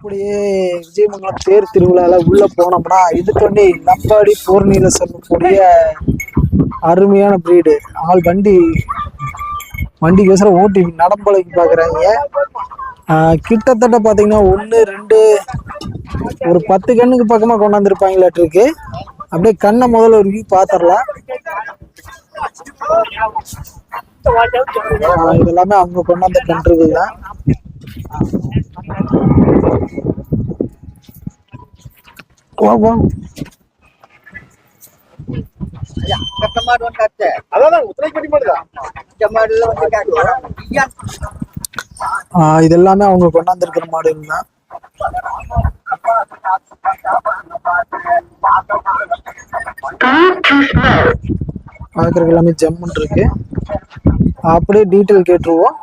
அப்படியே விஜயமங்கலம் தேர் திருவிழால உள்ள போனோம்னா இது நம்பாடி பூர்ணியில சொல்லக்கூடிய அருமையான பிரீடு ஆள் வண்டி வண்டிக்கோசரம் ஓட்டி நடம்பலைக்கு பாக்குறாங்க. கிட்டத்தட்ட பாத்தீங்கன்னா ஒன்று ரெண்டு ஒரு பத்து கண்ணுக்கு பக்கமா கொண்டாந்துருப்பாங்களாட்டு இருக்கு அப்படியே கண்ணை முதல்ல ஒரு பாத்திரலாம். இது அவங்க கொண்டாந்த கன்றுகள் தான் ஆஹ் இது எல்லாமே அவங்க கொண்டாந்துருக்கிற தான். பார்க்கறதுக்கு எல்லாமே ஜம்முன் இருக்கு. அப்படியே டீட்டெயில் கேட்டுருவோம்.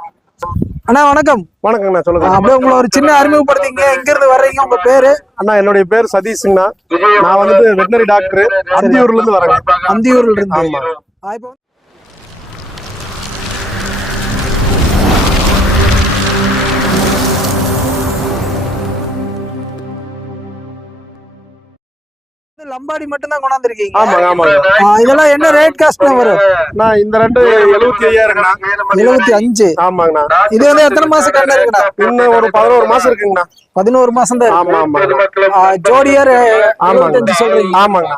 அண்ணா வணக்கம். வணக்கங்கண்ணா சொல்லுங்க. அப்படியே உங்களை ஒரு சின்ன அறிமுகப்படுத்திங்க எங்க இருந்து வர்றீங்க? உங்க பேரு? அண்ணா என்னுடைய பேர் சதீஷ்ங்கண்ணா. நான் வந்துட்டு வெட்டினரி டாக்டர். அந்தியூர்ல இருந்து வரேங்க அந்தியூர்ல இருந்து. ஆமா. லம்பாடி மட்டும் தான் கொண்டாந்துருக்கீங்க ஆமாங்க ஆமாங்க இதெல்லாம் என்ன ரேட் காஸ்ட் வரும்? நான் இந்த ரெண்டு எழுபத்தி ஐயாயிரங்கண்ணா எழுபத்தி அஞ்சு. ஆமாங்கண்ணா. இது வந்து எத்தனை மாசம் கண்ணு? இருக்குண்ணா இன்னும் ஒரு பதினோரு மாசம் இருக்குங்கண்ணா. பதினோரு மாசம் தான் ஆமா ஆமா. ஜோடியார் ஆமாங்க சொல்றீங்க. ஆமாங்கண்ணா.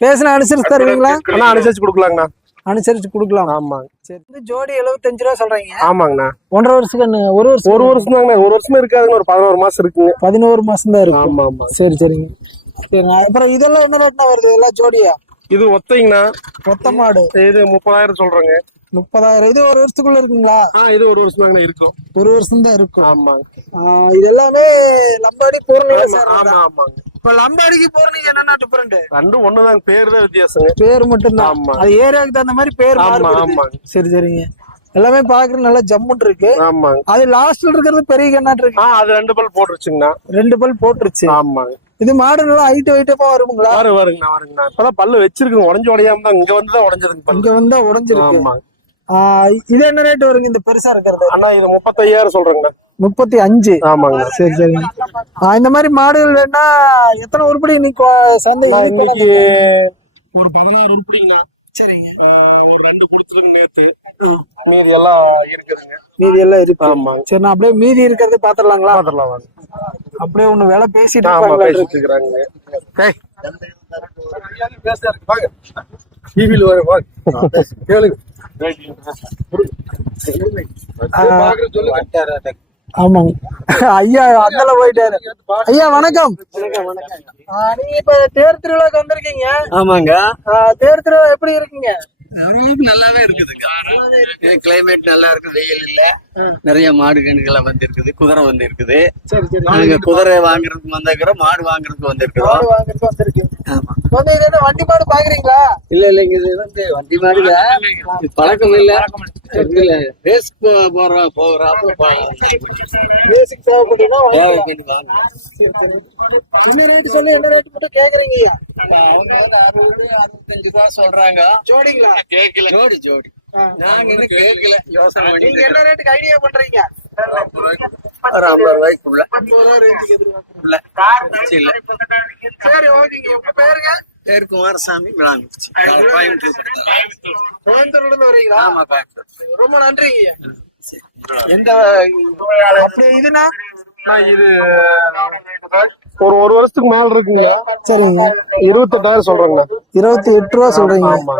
பேசின அனுசரிச்சு தருவீங்களா? அண்ணா அனுசரிச்சு கொடுக்கலாங்கண்ணா. அனுசரிச்சு கொடுக்கலாம். ஆமாங்க சரி. ஜோடி எழுபத்தஞ்சு ரூபா சொல்றீங்க. ஆமாங்கண்ணா. ஒன்றரை வருஷம் கண்ணு ஒரு வருஷம் ஒரு வருஷம் தாங்கண்ணா ஒரு வருஷம் இருக்காதுங்க ஒரு பதினோரு மாசம் இருக்குங்க. பதினோரு மாசம் தான் இருக்கும். ஆமா ஆமா. சரி சரிங்க. சரிங்க. அப்புறம் இதெல்லாம் என்ன ரேட்னா வருது? இதெல்லாம் ஜோடியா? இது ஒத்தைங்கண்ணா. மொத்த மாடு. இது முப்பதாயிரம் சொல்றேங்க. முப்பதாயிரம். இது ஒரு வருஷத்துக்குள்ள இருக்குங்களா? இது ஒரு வருஷம் இருக்கும். ஒரு வருஷம் தான் இருக்கும். ஆமாங்க. ஆஹ் இது எல்லாமே லம்பாடி சேர்றதா? ஆமா ஆமாங்க. இப்ப லம்பாடிக்கு பூர்ணிக்கு என்னென்ன டிஃபரெண்ட் ரெண்டும் ஒண்ணுதாங்க பேர் தான் வித்தியாசங்க. பேர் மட்டும்தான். ஆமா. அது ஏரியாவுக்கு தகுந்த மாதிரி பேர் ஆமா ஆமாங்க. சரி சரிங்க. எல்லாமே பாக்குறது நல்லா ஜம்முன் இருக்கு. ஆமாங்க. அது லாஸ்ட்ல இருக்கிறது பெரிய கண்ணாட்டு இருக்கு. அது ரெண்டு பல் போட்டுருச்சுங்கண்ணா. ரெண்டு பல் போட்டுருச்சு. ஆமாங்க. இது மாடு நல்லா ஹைட் ஹைட்டப்பா வருங்களா? வாரு வருங்கண்ணா வருங்கண்ணா. இப்பதான் பல்லு வச்சிருக்குங்க. உடஞ்சு உடையாம தான் இங்க வந்து தான் உடஞ்சதுங்க பல்லு. இங்க வந்தா உடைஞ்சிருக்கு. ஆமாங்க. இது என்ன ரேட் வருங்க இந்த பெருசா இருக்கிறது? அண்ணா இது முப்பத்தையாயிரம் சொல்றேங்கண்ணா. முப்பத்தி அஞ்சு? ஆமாங்க. சரி சரி. இந்த மாதிரி மாடுகள் வேணா எத்தனை உருப்படி இன்னைக்கு சந்தை இன்னைக்கு ஒரு பதினாறு உருப்படிங்கண்ணா. சரிங்க. ஒரு ரெண்டு கொடுத்துருங்க நேத்து. மீதி எல்லாம் இருக்குதுங்க. மீதி எல்லாம் இருக்கு. ஆமாங்க. சரி நான் அப்படியே மீதி இருக்கிறது பாத்துடலாங்களா? பாத்திரலாம் வாங்க அப்படியே ஒண்ணு வேலை பேசிட்டு பேசிட்டு இருக்கிறாங்க. டிவியில் வர கேளுங்க. ஆமாங்க. ஐயா அந்தல போயிட்டாரு. ஐயா வணக்கம். நீங்க இப்ப தேர் திருவிழாக்கு வந்திருக்கீங்க. ஆமாங்க. தேர் திருவிழா எப்படி இருக்கீங்க? நல்லாவே இருக்குதுங்க கிளைமேட் நல்லா இருக்கு வெயில் இல்ல. நிறைய மாடு கணுகள் வந்திருக்குது. குதிரை வந்து இருக்குது சரி சரி. நாங்க குதிரை வாங்குறதுக்கு வந்திருக்கிறோம். மாடு வாங்குறதுக்கு வந்திருக்கிறோம். மாடு வண்டி மாடு பாக்குறீங்களா? இல்ல வந்து வண்டி இது பழக்கம் இல்ல. இல்ல ரேஸ் வாங்கிக்கலாம். வாங்க சரி, சரி. என்ன ரேட் சொல்லி என்ன ரேட் மட்டும் கேக்குறீங்க? அவங்க வந்து அறுபது அறுபத்தஞ்சு ரூபா சொல்றாங்க. ஜோடிங்களா? கேட்கல. ஜோடி ஜோடி. நாங்க இன்னும் கேட்கல. யோசனை நீங்க பண்ணிட்டு என்ன ரேட்டுக்கு ஐடியா பண்றீங்க? ஒரு ஐம்பது ரூபாய்க்குள்ள. சரி ஓகேங்க உங்க பேருங்க? பேர் குமாரசாமி விளாங்குறிச்சி கோயம்புத்தூர் கோயம்புத்தூர்ல இருந்து வரீங்களா? ஆமா கோயம்புத்தூர். ரொம்ப நன்றிங்க. எந்த அப்படி இதுனா? நான் இது ஒரு ஒரு வருஷத்துக்கு மேல இருக்குங்க. சரிங்க. இருபத்தெட்டாயிரம் சொல்றேங்கண்ணா இருபத்தி எட்டு ரூபா சொல்றீங்க. ஆமா.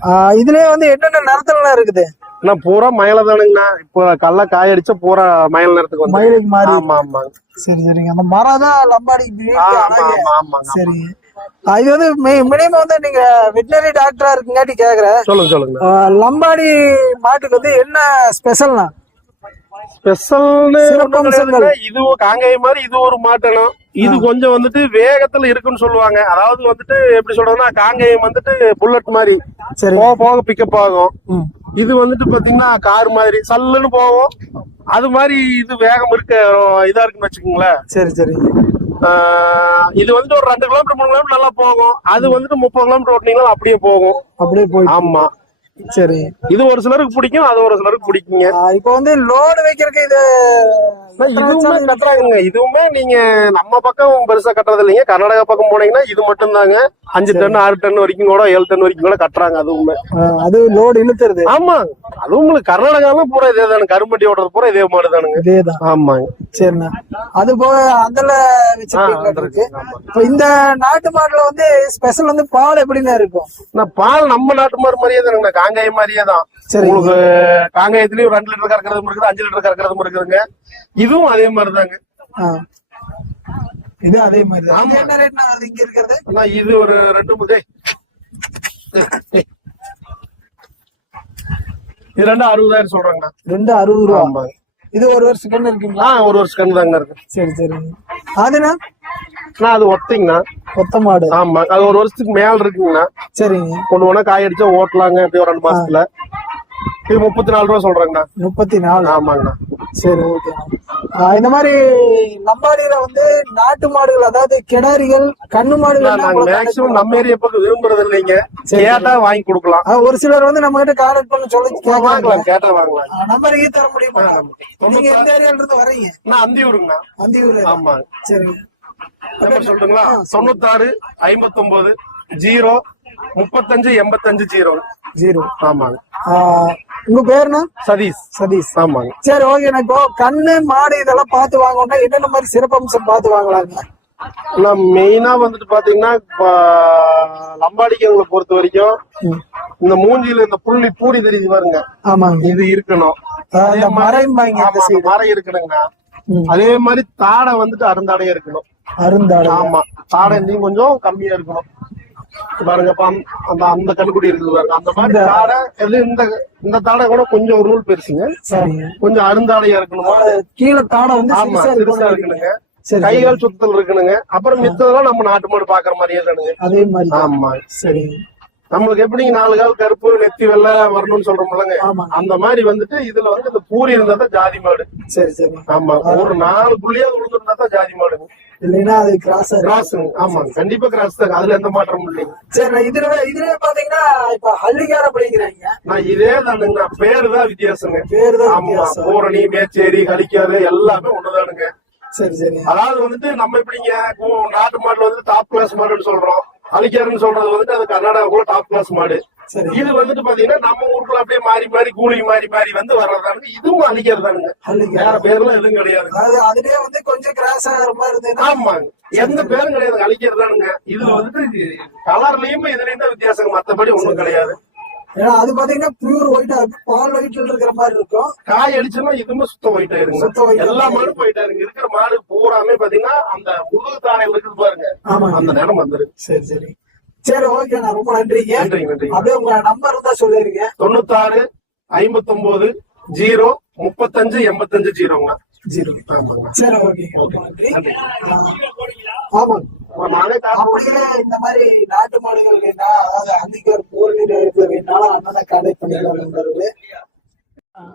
ஆஹ் இதுலயே வந்து என்னென்ன நிறத்துலாம் இருக்குது? அண்ணா பூரா மயில தானுங்கண்ணா. இப்போ கல்ல காய அடிச்சா பூரா மயில் நேரத்துக்கு வந்து மயிலுக்கு மாறி ஆமா ஆமாங்க சரி சரிங்க. அந்த மரம் தான் லம்பாடி ஆஹ் இது வந்து மினிமம் வந்து நீங்க வெட்டினரி டாக்டரா இருக்குங்காட்டி கேக்குறேன். சொல்லுங்க சொல்லுங்க லம்பாடி மாட்டுக்கு வந்து என்ன ஸ்பெஷல்னா ஸ்பெஷல்னு. இது காங்காய மாதிரி இது ஒரு மாட்டணும் இது கொஞ்சம் வந்துட்டு வேகத்துல இருக்குன்னு சொல்லுவாங்க. அதாவது வந்துட்டு எப்படி சொல்றதுன்னா காங்கேயம் வந்துட்டு புல்லட் மாதிரி. சரி. போக போக பிக்கப் ஆகும். இது வந்துட்டு பாத்தீங்கன்னா கார் மாதிரி சல்லுன்னு போகும் அது மாதிரி இது வேகம் இருக்க இதா இருக்குன்னு வச்சுக்கோங்களேன். சரி சரி. இது வந்துட்டு ஒரு ரெண்டு கிலோமீட்டர் மூணு கிலோமீட்டர் நல்லா போகும். அது வந்துட்டு முப்பது கிலோமீட்டர் ஓட்டினீங்கன்னா அப்படியே போகும். அப்படியே போயிட்டு ஆமா. சரி. இது ஒரு சிலருக்கு பிடிக்கும் அது ஒரு சிலருக்கு பிடிக்குங்க. இப்போ வந்து லோடு வைக்கிறதுக்கு இது இதுவுமே கட்டுறாங்க இதுவுமே நீங்க நம்ம பக்கம் பெருசா கட்டுறது இல்லைங்க. கர்நாடகா பக்கம் போனீங்கன்னா இது மட்டும் தாங்க அஞ்சு டன் ஆறு டன் வரைக்கும் கூட ஏழு டன் வரைக்கும் கூட கட்டுறாங்க அதுவுமே. அது லோடு இழுத்துறது ஆமா அதுவும் உங்களுக்கு கர்நாடகாலாம் பூரா இதே தானே கரும்பட்டி ஓடுறது பூரா இதே மாதிரி தானுங்க இதேதான். ஆமாங்க. சரிண்ணா. அது போக அதுல இருக்கு இப்போ இந்த நாட்டு மாடுல வந்து ஸ்பெஷல் வந்து பால் எப்படிண்ணா இருக்கும்? நான் பால் நம்ம நாட்டு மாடு மாதிரியே தானுங்க காங்காயம் மாதிரியே தான். சரி உங்களுக்கு காங்காயத்துலயும் ரெண்டு லிட்டர் கறக்கிறதும் இருக்குது அஞ்சு லிட்டர் கறக்கிறதும் இருக்குதுங்க. இதுவும் அதே மாதிரி தாங்க. இது அதே மாதிரி தான். இது என்ன ரேட்னா வருது இங்க இருக்கிறது? இது ஒரு ரெண்டு முதை இது ரெண்டு அறுபதாயிரம் சொல்றாங்கண்ணா. ரெண்டு அறுபது ரூபா. இது ஒரு வருஷம் கண்ணு இருக்குங்களா? ஒரு வருஷம் கண்ணு தாங்க இருக்கு. சரி சரி. அதுண்ணா? நான் அது ஒத்திங்கண்ணா. கொத்த மாடு. ஆமா அது ஒரு வருஷத்துக்கு மேல இருக்குங்கண்ணா. சரிங்க. ஒண்ணு ஒண்ணா காய் அடிச்சா ஓட்டலாங்க எப்படி ஒரு ரெண்டு மாசத்துல. இது முப்பத்தி நாலு ரூபா சொல்றேங்கண்ணா. முப்பத்தி நாலு ஆமாங்கண்ணா. சரி ஓகேண்ணா இந்த மாதிரி லம்பாடியில வந்து நாட்டு மாடுகள் அதாவது கிடாரிகள் கண்ணு மாடுகள் மேக்சிமம் நம்ம ஏரியா பக்கம் விரும்புறது இல்லைங்க கேட்டா வாங்கி கொடுக்கலாம். ஒரு சிலர் வந்து நம்ம கிட்ட கான்டாக்ட் பண்ண சொல்லி வாங்கலாம் கேட்டா வாங்கலாம். நம்பர் ஈ தர முடியுமா? நீங்க எந்த ஏரியால இருந்து வர்றீங்க? நான் அந்தியூருங்கண்ணா. அந்தியூர். ஆமா. சரி. நம்பர் சொல்லட்டுங்களா? தொண்ணூத்தாறு ஐம்பத்தொன்பது ஜீரோ முப்பத்தஞ்சு எண்பத்தஞ்சு ஜீரோ. ஜீரோ. ஆமாங்க. உங்க பேருண்ணா சதீஷ். சதீஷ். ஆமாங்க. சரி ஓகேண்ணா இப்போ கண்ணு மாடு இதெல்லாம் பார்த்து வாங்கணும்னா என்னென்ன மாதிரி சிறப்பம்சம் பார்த்து வாங்கலாங்க? நான் மெயினா வந்துட்டு பாத்தீங்கன்னா இப்ப லம்பாடிக்கிறவங்களை பொறுத்த வரைக்கும். இந்த மூஞ்சியில இந்த புள்ளி பூரி தெரியுது பாருங்க. ஆமாங்க. இது இருக்கணும். ஆமா, மரம் இருக்கணுங்கண்ணா ம். அதே மாதிரி தாடை வந்துட்டு அருந்தாடையா இருக்கணும். அருந்தாடு ஆமா தாடை இன்னும் கொஞ்சம் கம்மியா இருக்கணும். பாருங்க அந்த- அந்த கண்ணுக்குடி இருக்குது பாருங்க. அந்த மாதிரி தாடை எது இந்த இந்த தாடை கூட கொஞ்சம் ஒரு நூல் பெருசுங்க. கொஞ்சம் அருந்தாடையா இருக்கணுமா? கீழே தாடை வந்து ஆமா பெருசா இருக்கணுங்க. கைகால் சுத்தல் இருக்கணுங்க. அப்புறம் மித்ததெல்லாம் நம்ம நாட்டு மாடு பாக்குற மாதிரியே தானுங்க அதே மாதிரி. ஆமா. சரி. நம்மளுக்கு எப்படி நாலு கால் கருப்பு நெத்தி வெள்ளை வரணும்னு சொல்றோம்லங்க? ஆமா அந்த மாதிரி வந்துட்டு இதுல வந்து இந்த பூரி இருந்தா தான் ஜாதி மாடு. சரி சரி. ஆமா ஒரு நாலு புள்ளியாவது விழுந்திருந்தா தான் ஜாதி மாடுங்க இல்லைன்னா அது கிராஸ் கிராஸ் ஆமாங்க கண்டிப்பா கிராஸ் தாங்க அதுல எந்த மாற்றமும் இல்லைங்க. சரி இதுல இதுல பாத்தீங்கன்னா இப்ப ஹள்ளிக்கார அப்படிங்கிறாங்க நான் இதே தானுங்க. பேரு தான் வித்தியாசங்க. பேரு தான் ஆமா பூரணி மேச்சேரி கலிக்காரு எல்லாமே ஒண்ணுதானுங்க. சரி சரி. அதாவது வந்துட்டு நம்ம எப்படிங்க கு- நாட்டு மாடுல வந்து டாப் கிளாஸ் மாடுன்னு சொல்றோம். அலிக்காருன்னு சொல்றது வந்துட்டு அது கர்நாடகாக்குள்ள டாப் கிளாஸ் மாடு. இது வந்துட்டு பாத்தீங்கன்னா நம்ம ஊருக்குள்ள அப்படியே மாறி மாறி கூலி மாறி மாறி வந்து வர்றதானுங்க. இதுவும் அழிக்கிறதானுங்க வேற பேர்லாம் எதுவும் கிடையாது. அதுலயே வந்து கொஞ்சம் கிராஸ் ஆகிற மாதிரி இருந்ததுன்னா ஆமாங்க. எந்த பேரும் கிடையாது. அழிக்கிறதானுங்க இதுல வந்துட்டு கலர்லயுமே இதுலயும் தான் வித்தியாசம் மத்தபடி ஒண்ணும் கிடையாது. ஏன்னா அது பாத்தீங்கன்னா பியூர் ஒயிட்டா இருக்கும் பால் ஒயிட்ல இருக்கிற மாதிரி இருக்கும். காய் அடிச்சோம்னா இதுவுமே சுத்தம் ஒயிட் ஆயிருங்க. சுத்த எல்லா மாடும் ஒயிட் ஆயிருங்க இருக்கிற மாடு பூராமே பாத்தீங்கன்னா அந்த முதுகு தானையில் இருக்குது பாருங்க. அந்த நேரம் வந்துரு சரி சரி. சரி ஓகே நான் ரொம்ப நன்றிங்க. நன்றிங்க நன்றிங்க அப்படியே உங்க நம்பர் இருந்தா சொல்லிருங்க தொண்ணூத்தாறு ஐம்பத்தொன்பது ஜீரோ முப்பத்தஞ்சு எண்பத்தஞ்சு ஜீரோங்க. ஜீரோ. ஆமாங்க. சரி ஓகே. நன்றி. ஆமா. நானே காசு அப்படியே இந்த மாதிரி நாட்டு மாடுகள் வேணா அதாவது அந்திக்கார் பூரணி நேரத்துல வேணாலும் அண்ணனை கான்டாக்ட் பண்ணிக்கலாம் நண்பர்களே அஹ்